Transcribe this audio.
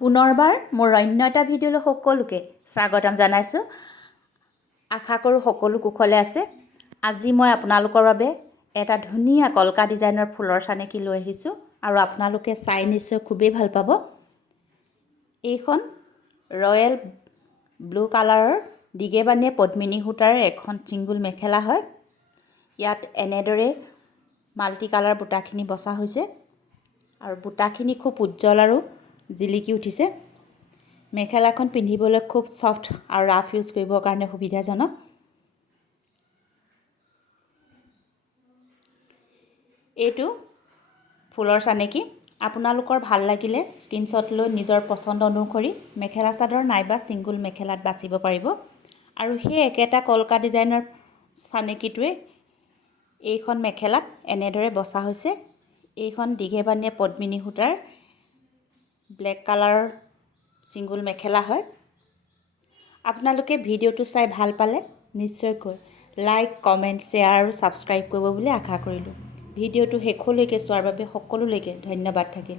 পুনৰবাৰ মোৰ অন্য এটা ভিডিঅ'লৈ সকলোকে স্বাগতম জনাইছোঁ। আশা কৰোঁ সকলো কুশলে আছে। আজি মই আপোনালোকৰ বাবে এটা ধুনীয়া কলকা ডিজাইনৰ ফুলৰ চানেকি লৈ আহিছোঁ আৰু আপোনালোকে চাই নিশ্চয় খুবেই ভাল পাব। এইখন ৰয়েল ব্লু কালাৰৰ দীঘেবানীয়ে পদ্মিনী সূতাৰ এখন ছিংগুল মেখেলা হয়। ইয়াত এনেদৰে মাল্টি কালাৰ বুটাখিনি বচা হৈছে আৰু বুটাখিনি খুব উজ্জ্বল আৰু জিলিকি উঠিছে। মেখেলাখন পিন্ধিবলৈ খুব সফ্ট আৰু ৰাফ ইউজ কৰিবৰ কাৰণে সুবিধাজনক। এইটো ফুলৰ চানেকি আপোনালোকৰ ভাল লাগিলে স্ক্ৰীনশ্বট লৈ নিজৰ পচন্দ অনুসৰি মেখেলা চাদৰ নাইবা ছিংগুল মেখেলাত বাচিব পাৰিব। আৰু সেই একেটা কলকা ডিজাইনৰ চানেকিটোৱে এইখন মেখেলাত এনেদৰে বচা হৈছে। এইখন দীঘেবানীয়ে পদ্মিনী সূতাৰ ব্লেক কালাৰৰ ছিংগুল মেখেলা হয়। আপোনালোকে ভিডিঅ'টো চাই ভাল পালে নিশ্চয়কৈ লাইক, কমেণ্ট, শ্বেয়াৰ আৰু ছাবস্ক্ৰাইব কৰিব বুলি আশা কৰিলোঁ। ভিডিঅ'টো শেষলৈকে চোৱাৰ বাবে সকলোলৈকে ধন্যবাদ থাকিল।